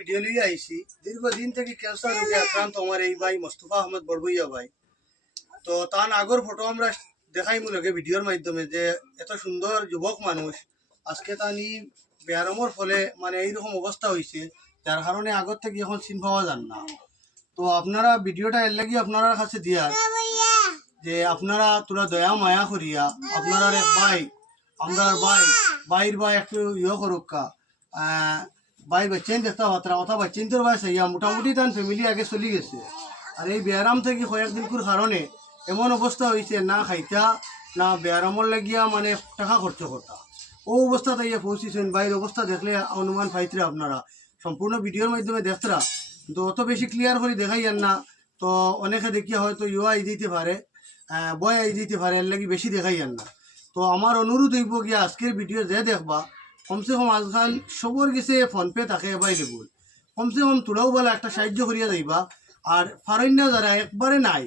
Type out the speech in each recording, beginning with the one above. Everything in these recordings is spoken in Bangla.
ভিডিও লিয়ে আইছি। দীর্ঘদিন থেকে ক্যান্সার রোগে আক্রান্ত আমার এই ভাই মোস্তফা আহমদ বড়ভুইয়া ভাই। তো তার আগর ফটো আমরা দেখাই লগে ভিডিওর মাধ্যমে যে এত সুন্দর যুবক মানুষ আজকে তানি ব্যায়ামের ফলে মানে এইরকম অবস্থা হয়েছে, যার কারণে আগর থেকে এখন চিন পাওয়া যান না। তো আপনারা ভিডিওটা এর লাগি আপনারা কাছে দিয়া যে আপনারা তোরা দয়া মায়া করিয়া আপনারা এক ভাই আমরা বাইর বা একটু করুকা ভাই বাচ্চেন দেখতে পাত্রা কথা বাচ্চেন তোর ভাই সাইয়া মোটামুটি তার ফ্যামিলি আগে চলে গেছে। আর এই ব্যায়াম থেকে কয়েকদিনকুর কারণে এমন অবস্থা হয়েছে না খাইতা না ব্যায়ামর লাগিয়া মানে টাকা খরচ করতা। ও অবস্থা তাইয়া পৌঁছিছেন। বাইরের অবস্থা দেখলে অনুমান পাইতরা আপনারা সম্পূর্ণ ভিডিওর মাধ্যমে দেখতরা, কিন্তু অত বেশি ক্লিয়ার করে দেখাইয়ান না। তো অনেকে দেখিয়া হয়তো আই দিতে পারে, বয় আই দিতে পারে, এর লাগি বেশি দেখাইয়ান না। তো আমার অনুরোধ হইব গিয়া আজকের ভিডিও যে দেখবা কমসে কম আজকাল সবর গেছে ফোনপে থাকে অ্যাভাইলেবল, কমসে কম তোরাও বলে একটা সাহায্য করিয়া যাইবা। আর ফারণ্য যারা একবারে নাই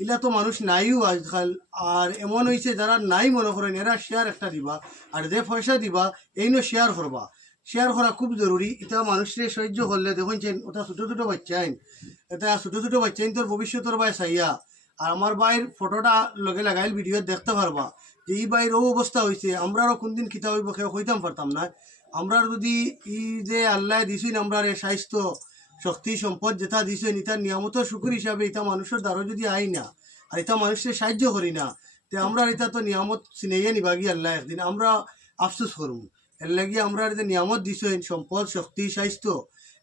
এলা তো মানুষ নাইও আজকাল, আর এমন হয়েছে যারা নাই মনে করেন এরা শেয়ার একটা দিবা, আর যে পয়সা দিবা এই নো শেয়ার করবা। শেয়ার করা খুব জরুরি। এটা মানুষের সাহায্য করলে দেখুন ওটা ছোটো ছোটো বাচ্চাইন, এটা ছোটো ছোটো বাচ্চাইন তোর ভবিষ্যতের বাই চাইয়া। আর আমার বাইর ফটোটা লগে লাগাইল ভিডিও দেখতে পারবা যে এই বাইর ও অবস্থা হয়েছে। আমরাও কোনদিন খিতা হইব কেউ কইতাম পারতাম না। আমরা যদি ই যে আল্লাহ দিছেন আমরা স্বাস্থ্য শক্তি সম্পদ যেটা দিছেন এটার নিয়ামত শুকুর হিসাবে এটা মানুষের দ্বারা যদি আই না আর এটা মানুষের সাহায্য করি না, তে আমরা এটা তো নিয়ামত চিনাইয়া নিবাগি আল্লাহ একদিন আমরা আফসোস করব। এর লাগি আমরা যে নিয়ামত দিছেন সম্পদ শক্তি স্বাস্থ্য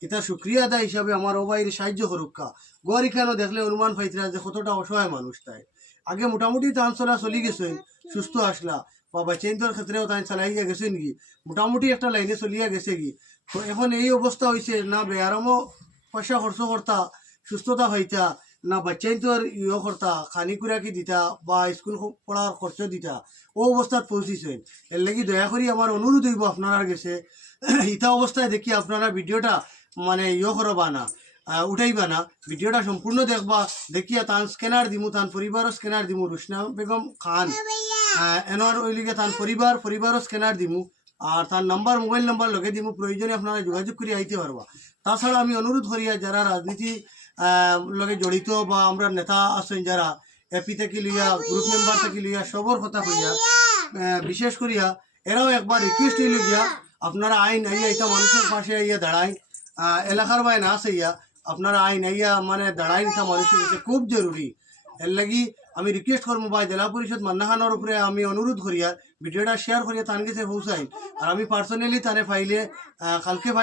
এটা শুক্রিয়া আদায় হিসাবে আমার ও বাইরে সাহায্য করুকা। গড় এখানে দেখলে অনুমান পাইতরা যে কতটা অসহায় মানুষ তাই। আগে মোটামুটি তান চলা চলি গেছেন, সুস্থ আসলা বা বাচ্চাইনদের ক্ষেত্রেও তাই চালাইয়া গেছেন কি মোটামুটি একটা লাইনে চলিয়া গেছে কি। তো এখন এই অবস্থা হয়েছে না বেয়ারামও পয়সা খরচ করতা সুস্থতা হইতা, না বাচ্চাইন তোর করতা খানি কুড়াকি দিতা বা স্কুল পড়ার খরচ দিতা। ও অবস্থাত পৌঁছিছেন। এর লাগি দয়া করি আমার অনুরোধ হইব আপনারা গেছে ইটা অবস্থায় দেখি আপনারা ভিডিওটা মানে করবা না, উঠাইবা না, ভিডিওটা সম্পূর্ণ দেখবা। দেখিয়া তান স্ক্যানার দিমু, তান পরিবারও স্ক্যানার দিমু। রুশনা বেগম খান এনার ওই লিগে তান পরিবারও স্ক্যানার দিমু, আর তার নাম্বার মোবাইল নাম্বার লগে দিমু। প্রয়োজনে আপনারা যোগাযোগ করে আইতে পারবা। তাছাড়া আমি অনুরোধ করিয়া যারা রাজনীতি লগে জড়িত বা আমরা নেতা আছেন যারা এপি থেকে লিয়া গ্রুপ মেম্বার থেকে লিয়া সবর কথা কইয়া বিশেষ করিয়া এরাও একবার রিকোয়েস্ট হইল গিয়া আপনারা আইন আইয়া এটা মানুষের পাশে আইয়া দাঁড়াই, এলাকার বাই না চাইয়া আপনারা আইন আইয়া মানে দাঁড়াই এটা মানুষের কাছে খুব জরুরি। এর লাগি আমি রিকোয়েস্ট করবো ভাই জেলা পরিষদ মান্না খানোর উপরে আমি অনুরোধ করিয়া ভিডিওটা শেয়ার করিয়া তান কাছে পৌঁছাই। আর আমি পার্সোনালি তানে ফাইলে কালকে ভাই